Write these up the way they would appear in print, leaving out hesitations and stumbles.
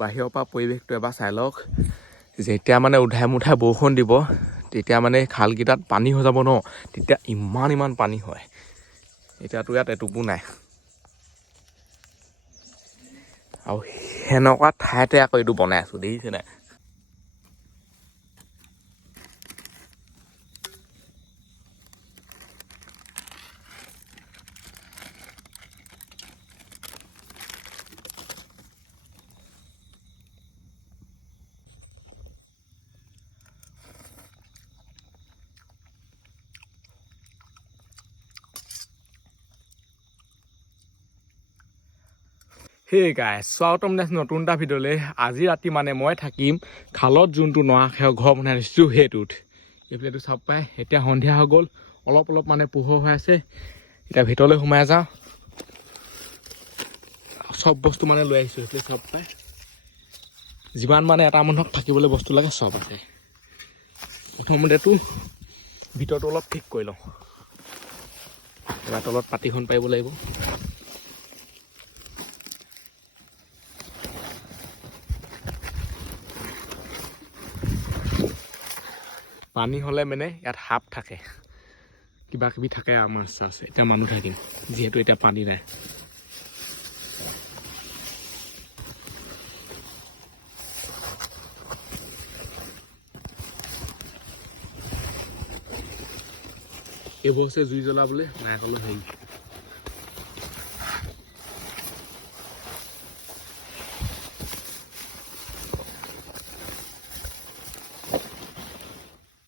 বাহিৰৰ পৰা পৰিৱেশটো এবাৰ চাই লওক। যেতিয়া মানে উধাই মুঠাই বৰষুণ দিব তেতিয়া মানে খালকেইটাত পানী হৈ যাব ন, তেতিয়া ইমান পানী হয়। এতিয়াতো ইয়াত এটুপো নাই। আৰু সেনেকুৱা ঠাইতে আকৌ এইটো বনাই আছো, দেখিছে নাই? সেই গাইছ, স্বাগতম নতুন এটা ভিডিঅ'লৈ। আজি ৰাতি মানে মই থাকিম খালত যোনটো নৰাখেৰৰ ঘৰ বনাই দিছোঁ সেইটোত। এইফালেটো চাপ পাই এতিয়া সন্ধিয়া হৈ গ'ল, অলপ মানে পোহৰ হৈ আছে। এতিয়া ভিতৰলৈ সোমাই যাওঁ। চব বস্তু মানে লৈ আহিছোঁ, সেইফালে চাপ পাই যিমান মানে এটা মানুহক থাকিবলৈ বস্তু লাগে চব আছে। প্ৰথমতেতো ভিতৰটো অলপ ঠিক কৰি লওঁ। এবাৰ তলত পাতিখন পাৰিব লাগিব। পানী হ'লে মানে ইয়াত সাপ থাকে, কিবা কিবি থাকে, আমাৰ ইচ্ছা আছে। এতিয়া মানুহ থাকিম যিহেতু এতিয়া পানী নাই। এইবোৰ হৈছে জুই জ্বলাবলৈ নাৰিকলৰ হেৰি।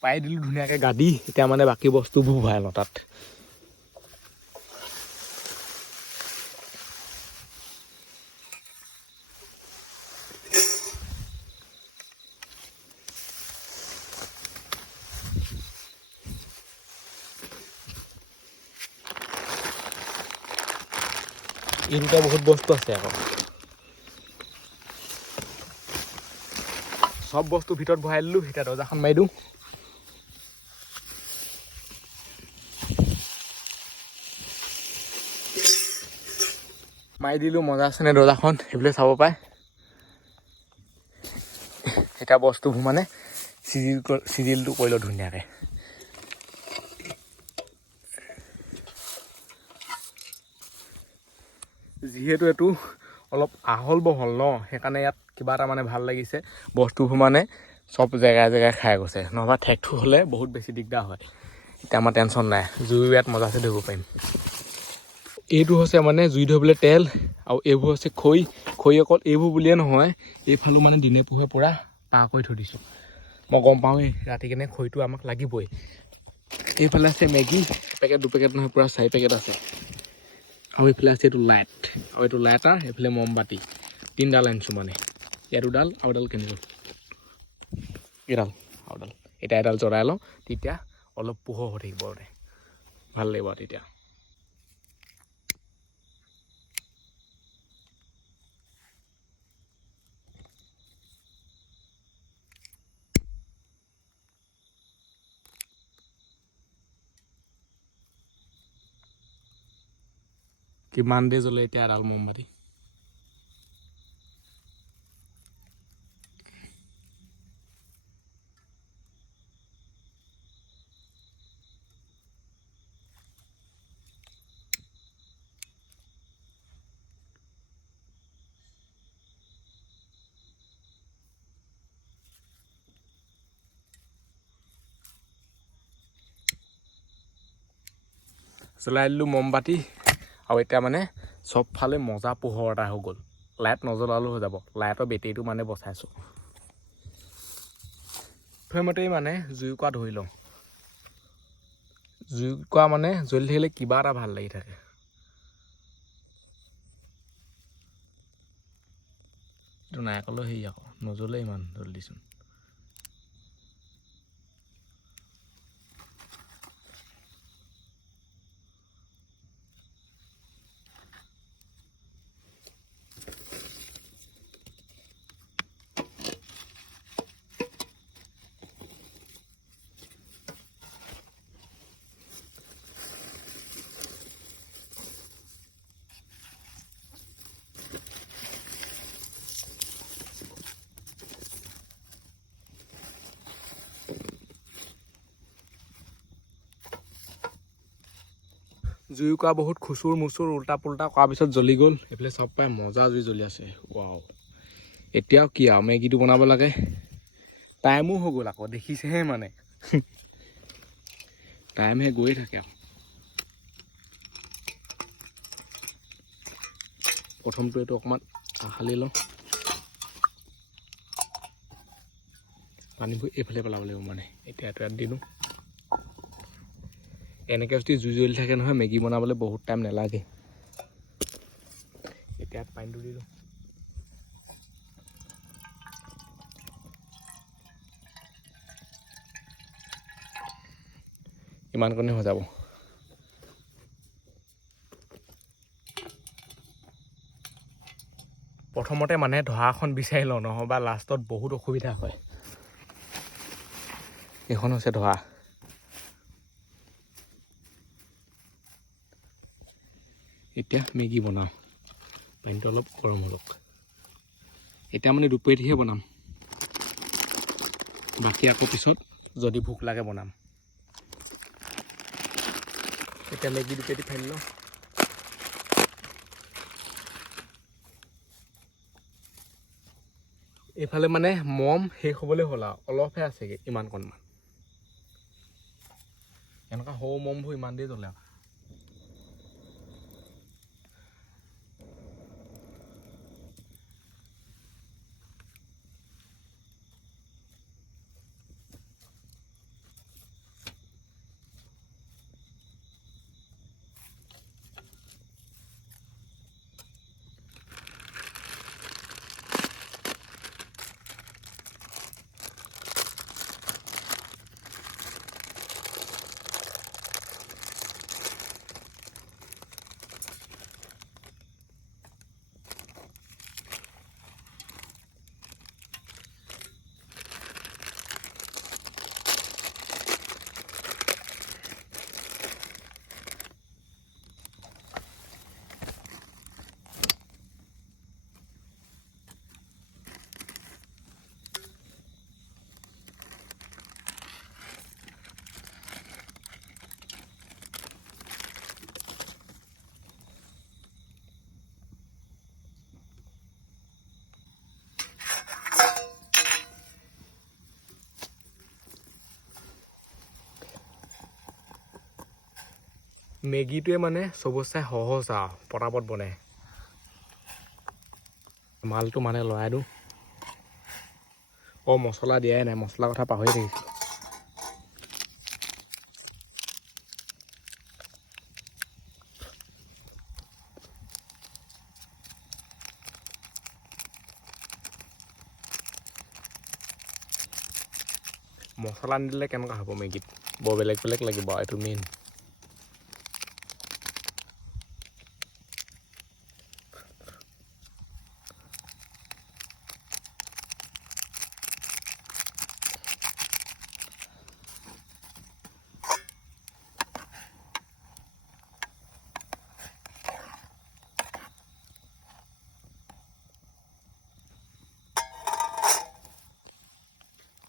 পাই দিলোঁ ধুনীয়াকৈ গাদি। এতিয়া মানে বাকী বস্তুবোৰ ভৰাই লওঁ তাত। এই দুটা বহুত বস্তু আছে আকৌ। চব বস্তু ভিতৰত ভৰাই দিলোঁ। এতিয়া দৰ্জাখন মাৰি দিওঁ। মাৰি দিলোঁ, মজা আছেনে দৰ্জাখন সেইফালে চাব পায়। এতিয়া বস্তুবোৰ মানে চিজিলটো কৰি লওঁ ধুনীয়াকৈ। যিহেতু এইটো অলপ আহল বহল ন, সেইকাৰণে ইয়াত কিবা এটা মানে ভাল লাগিছে। বস্তুবোৰ মানে চব জেগাই খাই গৈছে, নহবা ঠেকটো হ'লে বহুত বেছি দিগদাৰ হয়। এতিয়া আমাৰ টেনশ্যন নাই, জুই ইয়াত মজাছে ধৰিব পাৰিম। এইটো হৈছে মানে জুই ধৰিবলৈ তেল, আৰু এইবোৰ হৈছে খৰি। অকল এইবোৰ বুলিয়ে নহয়, এইফালেও মানে দিনে পোহৰে পৰা পাৰ কৰি থৈ দিছোঁ। মই গম পাওঁৱেই ৰাতি কেনে খৰিটো আমাক লাগিবই। এইফালে আছে মেগী পেকেট, 2 পেকেট নহয়, পূৰা 4 পেকেট আছে। আৰু এইফালে আছে এইটো লাইট, আৰু এইটো লাইটাৰ, এইফালে মমবাতি। 3ডাল আনিছোঁ মানে, ইয়াত 2ডাল আৰু এডাল কিনিলোঁ। এডাল আৰু এডাল। এতিয়া এডাল জ্বলাই লওঁ, তেতিয়া অলপ পোহৰ হৈ থাকিব, ভাল লাগিব তেতিয়া। কিমান দেৰি জ্বলে এতিয়া এডাল মমবাতি। জ্বলাই দিলোঁ মমবাতি, আৰু এতিয়া মানে চবফালে মজা পোহৰ এটা হৈ গ'ল। লাইট নজ্বলালেও হৈ যাব, লাইটৰ বেটেৰীটো মানে বচাইছোঁ। সেইমতেই মানে জুইকুৰা ধৰি লওঁ। জুইকুৰা মানে জ্বলি থাকিলে কিবা এটা ভাল লাগি থাকে। এইটো নাৰিকলৰ হেৰি আকৌ, নজ্বলে ইমান জল্দিচোন। জুই কৰা বহুত খুচুৰ মুচুৰ উল্টা পুল্টা কৰাৰ পিছত জ্বলি গ'ল। এইফালে চব পাই মজা জুই জ্বলি আছে। ৱাও, এতিয়াও কি আৰু মেগীটো বনাব লাগে। টাইমো হৈ গ'ল আকৌ, দেখিছেহে মানে টাইমহে গৈয়ে থাকে আৰু। প্ৰথমটো এইটো অকণমান আখালি লওঁ, পানীবোৰ এইফালে পেলাব লাগিব মানে। এতিয়া ইয়াত দিলোঁ। এনেকৈ যদি জুই জ্বলি থাকে নহয়, মেগী বনাবলৈ বহুত টাইম নালাগে। এতিয়া পানীটো দিলোঁ। ইমানকণে হৈ যাব। প্ৰথমতে মানে ধৰাখন বিচাৰি লওঁ, নহ'বা লাষ্টত বহুত অসুবিধা হয়। এইখন হৈছে ধৰা। এতিয়া মেগী বনাওঁ। পানীটো অলপ গৰম হ'লক। এতিয়া মানে দুপৰীয়াহে বনাম, বাকী আকৌ পিছত যদি ভোক লাগে বনাম। এতিয়া মেগী দুপেটি ফালি লওঁ। এইফালে মানে মম শেষ হ'বলৈ হ'ল আৰু, অলপহে আছেগৈ ইমানকণমান। এনেকুৱা সৰু মমবোৰ ইমান দেৰি জ্বলে আৰু। মেগীটোৱে মানে চবতচাই সহজ আৰু পটাপট বনাই। মালটো মানে লৰাই দিওঁ। মছলা দিয়াই নাই, মছলাৰ কথা পাহৰি থাকিছোঁ। মছলা নিদিলে কেনেকুৱা হ'ব মেগীত, বৰ বেলেগ বেলেগ লাগিব আৰু, এইটো মেইন।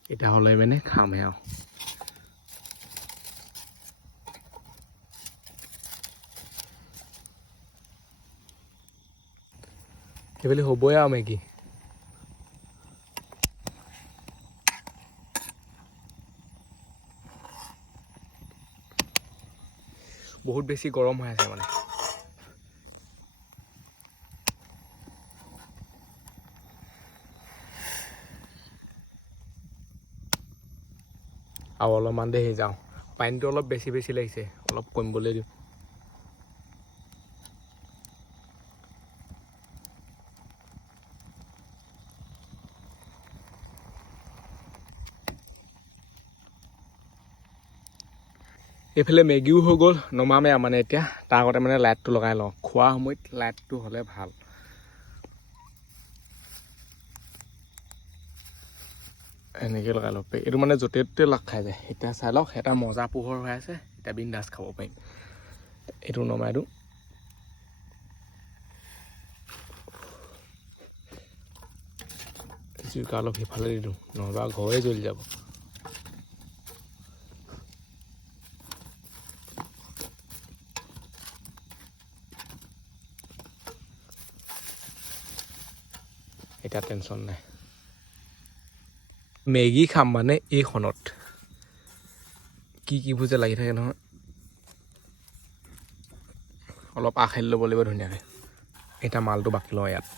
এতিয়া হ'লে মানে খামহে আৰু। সেইবুলি হ'বই আৰু মেগী। বহুত বেছি গৰম হৈ আছে মানে। আৰু অলপমান দেৰি যাওঁ। পানীটো অলপ বেছি বেছি লাগিছে, অলপ কমিবলৈ দিওঁ। এইফালে মেগীও হৈ গ'ল, নমামে আৰু মানে এতিয়া। তাৰ আগতে মানে লাইটটো লগাই লওঁ, খোৱা সময়ত লাইটটো হ'লে ভাল। এনেকৈ লগাই ল'ব পাৰি, এইটো মানে য'তে ত'তে লগ খাই যায়। এতিয়া চাই লওক, এটা মজা পোহৰ হৈ আছে, এতিয়া বিন্দাছ খাব পাৰিম। এইটো নমাই দিওঁ। জুইকা অলপ সিফালে দি দিওঁ, নহ'বা ঘৰে জ্বলি যাব। এটা টেনশ্যন নাই মেগী খাম মানে এইখনত কি বুজে লাগি থাকে নহয় অলপ আখালি ল'ব লাগিব ধুনীয়াকৈ এটা মালটো বাকি লওঁ ইয়াত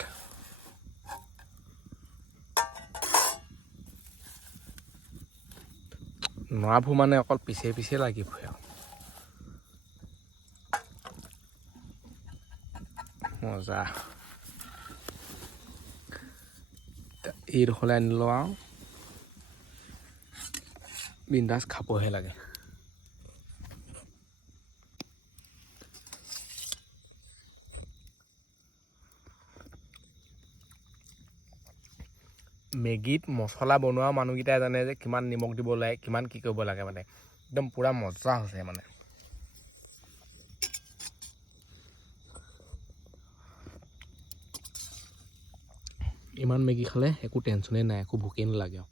নোৱাবোৰ মানে অকল পিছে লাগি ফুৰে আৰু মজা এইডোখৰলৈ আনি লওঁ আৰু বিন্দাছ খাবহে লাগে মেগীত মছলা বনোৱা মানুহকেইটাই জানে যে কিমান নিমখ দিব লাগে কিমান কি কৰিব লাগে মানে একদম পূৰা মজা হৈছে মানে ইমান মেগী খালে একো টেনশ্যনেই নাই একো ভোকেই নালাগে আৰু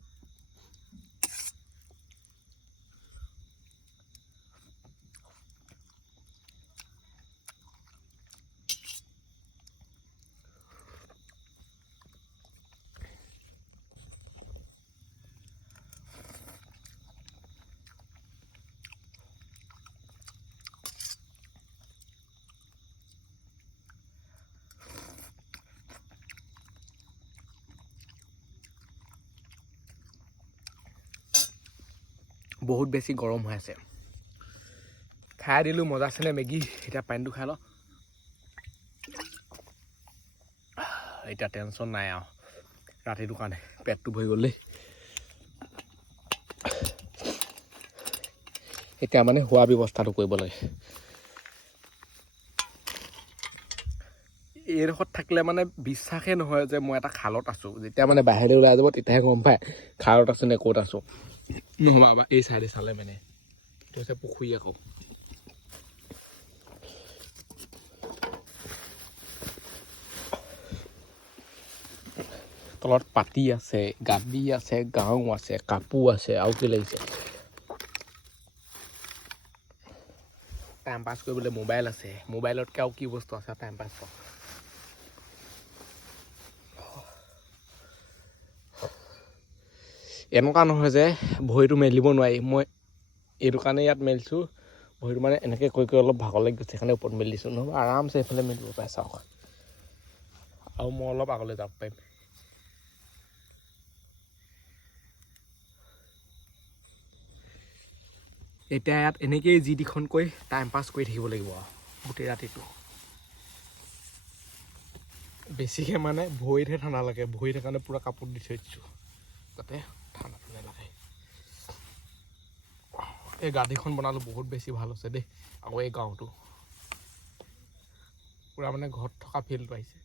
বহুত বেছি গৰম হৈ আছে খাই দিলোঁ মজা আছেনে মেগী এতিয়া পানীটো খাই লওঁ এতিয়া টেনশ্যন নাই আৰু ৰাতিটো কাৰণে পেটটো ভৰি গ'ল দেই এতিয়া মানে খোৱা ব্যৱস্থাটো কৰিব লাগে এইডোখৰত থাকিলে মানে বিশ্বাসেই নহয় যে মই এটা খালত আছোঁ যেতিয়া মানে বাহিৰলৈ ওলাই যাব তেতিয়াহে গম পায় খালত আছোঁ নে ক'ত আছোঁ নহ'বা এই চাইডে চালে মানে এইটো হৈছে পুখুৰী আকৌ তলত পাতি আছে গাদী আছে গাঁও আছে কাপোৰ আছে আৰু কি লাগিছে টাইম পাছ কৰিবলৈ মোবাইল আছে মোবাইলতকৈ আৰু কি বস্তু আছে টাইম পাছ কৰা এনেকুৱা নহয় যে ভৰিটো মেলিব নোৱাৰি মই এইটো কাৰণে ইয়াত মেলিছোঁ ভৰিটো মানে এনেকৈ কৈ অলপ ভাগৰ লাগি গৈছে সেইকাৰণে ওপৰত মেলি দিছোঁ নহ'লে আৰামছে এইফালে মেলিব পাৰে চাওক আৰু মই অলপ আগলৈ যাব পাৰিম এতিয়া ইয়াত এনেকৈয়ে যি দিখনকৈ টাইম পাছ কৰি থাকিব লাগিব আৰু গোটেই ৰাতিটো বেছিকৈ মানে ভৰিতহে ঠাণ্ডা লাগে ভৰিত সেইকাৰণে পূৰা কাপোৰ দি থৈ দিছোঁ যাতে ঠাণ্ডাটো নালাগে এই গাড়ীখন বনালোঁ বহুত বেছি ভাল হৈছে দেই আকৌ এই গাঁৱটো পূৰা মানে ঘৰত থকা ফিলটো আহিছে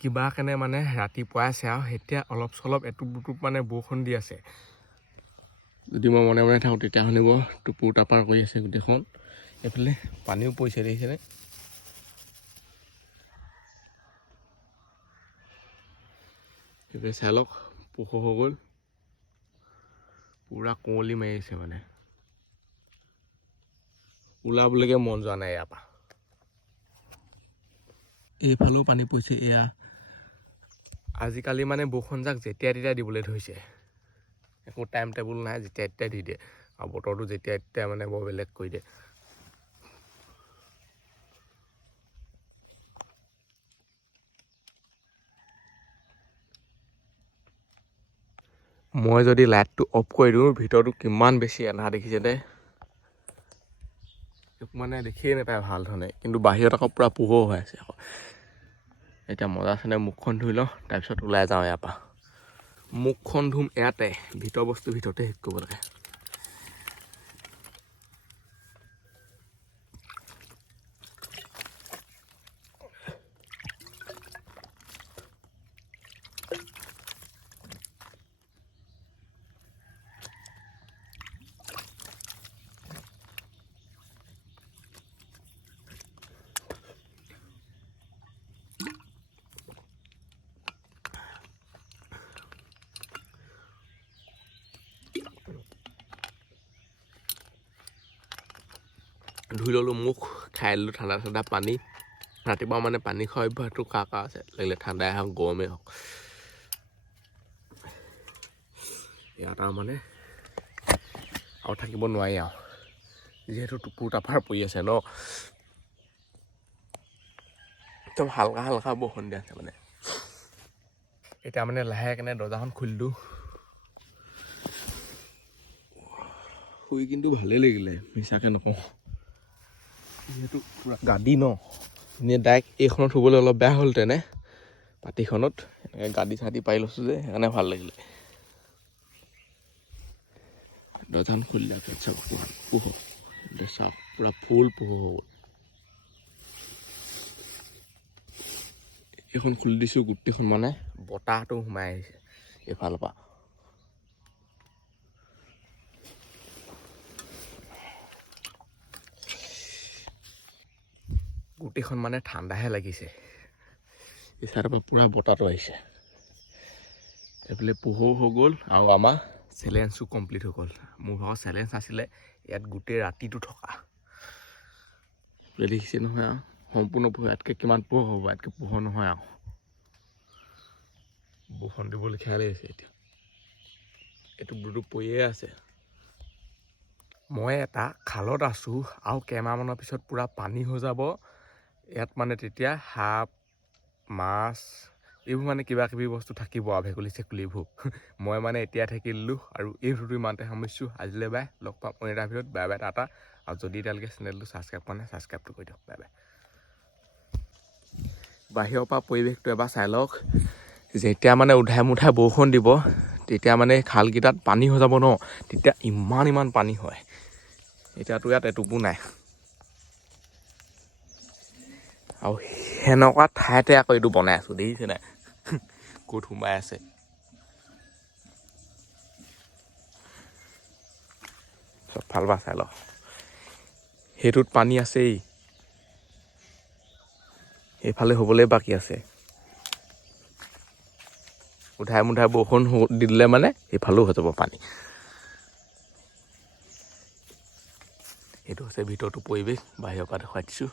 কিবা কাৰণে মানে ৰাতিপুৱাই আছে আৰু এতিয়া অলপ চলপ এটুপ দুটুপ মানে বৰষুণ দি আছে যদি মই মনে মনে থাকোঁ তেতিয়া শুনিব টুপুৰ টাপাৰ কৰি আছে গোটেইখন এইফালে পানীও পৰিছে দেখিছেনে এইফালে চাই লওক পোহৰ হৈ গ'ল পুৰা কুঁৱলী মাৰিছে মানে ওলাবলৈকে মন যোৱা নাই ইয়াৰ পৰা এইফালেও পানী পৰিছে এয়া আজিকালি মানে বৰষুণজাক যেতিয়া তেতিয়া দিবলৈ ধৰিছে একো টাইম টেবুল নাই যেতিয়া তেতিয়া দি দিয়ে আৰু বতৰটো যেতিয়া তেতিয়া মানে বৰ বেলেগ কৰি দিয়ে মই যদি লাইটটো অফ কৰি দিওঁ ভিতৰটো কিমান বেছি এন্ধাৰ দেখিছে দে মানে দেখিয়ে নাপায় ভাল ধৰণে কিন্তু বাহিৰত আকৌ পুৰা পোহৰ হৈ আছে আকৌ এতিয়া মজা আছে মুখখন ধুই লওঁ তাৰপিছত ওলাই যাওঁ ইয়াৰ পৰা মুখখন ধুম ইয়াতে ভিতৰ বস্তু ভিতৰতে শেষ কৰিব লাগে ধুই ল'লোঁ মুখ খাই ল'লোঁ ঠাণ্ডা ঠাণ্ডা পানী ৰাতিপুৱা মানে পানী খোৱা অভ্যাসটো কাৰ আছে লাগিলে ঠাণ্ডাই হওক গৰমেই হওক ইয়াত আৰু মানে আৰু থাকিব নোৱাৰি আৰু যিহেতু টুপুৰ টাপাৰ পৰি আছে ন একদম হালকা হালকা বৰষুণ দি আছে মানে এতিয়া মানে লাহে কেনে দৰ্জাখন খুলিলোঁ শুই কিন্তু ভালেই লাগিলে মিছাকৈ নকওঁ যিহেতু পুৰা গাদী ন এনেই ডাইৰেক্ট এইখনত শুবলৈ অলপ বেয়া হ'ল তেনে পাতিখনত এনেকৈ গাদী চাদি পাই লৈছোঁ যে সেইকাৰণে ভাল লাগিলে দৰ্জাখন খুলিলে চাওক পোহৰ চাওক পুৰা ফুল পোহৰ হৈ গ'ল এইখন খুলি দিছোঁ গোটেইখন মানে বতাহটো সোমাই আহিছে এইফালৰ পৰা গোটেইখন মানে ঠাণ্ডাহে লাগিছে এই চাইডৰ পৰা পুৰা বতাহটো আহিছে এইফালে পোহৰ হৈ গ'ল আৰু আমাৰ চেলেঞ্জটো কমপ্লিট হৈ গ'ল মোৰ ভাগৰ চেলেঞ্জ আছিলে ইয়াত গোটেই ৰাতিটো থকা দেখিছে নহয় আৰু সম্পূৰ্ণ পোহৰ ইয়াতকৈ কিমান পোহৰ হ'ব ইয়াতকৈ পোহৰ নহয় আৰু বৰষুণ দিবলৈ খেয়াল লাগিছে এতিয়া এইটো ব্লুটো পৰিয়ে আছে মই এটা খালত আছোঁ আৰু কেইমাহমানৰ পিছত পুৰা পানী হৈ যাব ইয়াত মানে তেতিয়া সাপ মাছ এইবোৰ মানে কিবা কিবি বস্তু থাকিব আৰু ভেকুলী চেকুলিবোৰ মই মানে এতিয়া থাকি দিলোঁ আৰু এই ভিডিঅ'টো ইমানতে সামৰিছোঁ আজিলৈ বাই লগ পাম অন্য এটা ভিডিঅ'ত বাই বাই টাটা আৰু যদি এতিয়ালৈকে চেনেলটো ছাবস্ক্ৰাইব কৰা নাই ছাবস্ক্ৰাইবটো কৰি দিয়ক বাই বাই বাহিৰৰ পৰা পৰিৱেশটো এবাৰ চাই লওক যেতিয়া মানে উধাই মুধাই বৰষুণ দিব তেতিয়া মানে খালকেইটাত পানী হৈ যাব ন তেতিয়া ইমান পানী হয় এতিয়াতো ইয়াত এটুপো নাই আৰু সেনেকুৱা ঠাইতে আকৌ এইটো বনাই আছোঁ দেখিছে নাই ক'ত সোমাই আছে চব ভাল বা চাই লওক সেইটোত পানী আছেই সেইফালে হ'বলৈ বাকী আছে উধাই মুধাই বৰষুণ দি দিলে মানে সেইফালেও হৈ যাব পানী এইটো হৈছে ভিতৰটো পৰিৱেশ বাহিৰৰ পৰা দেখুৱাই দিছোঁ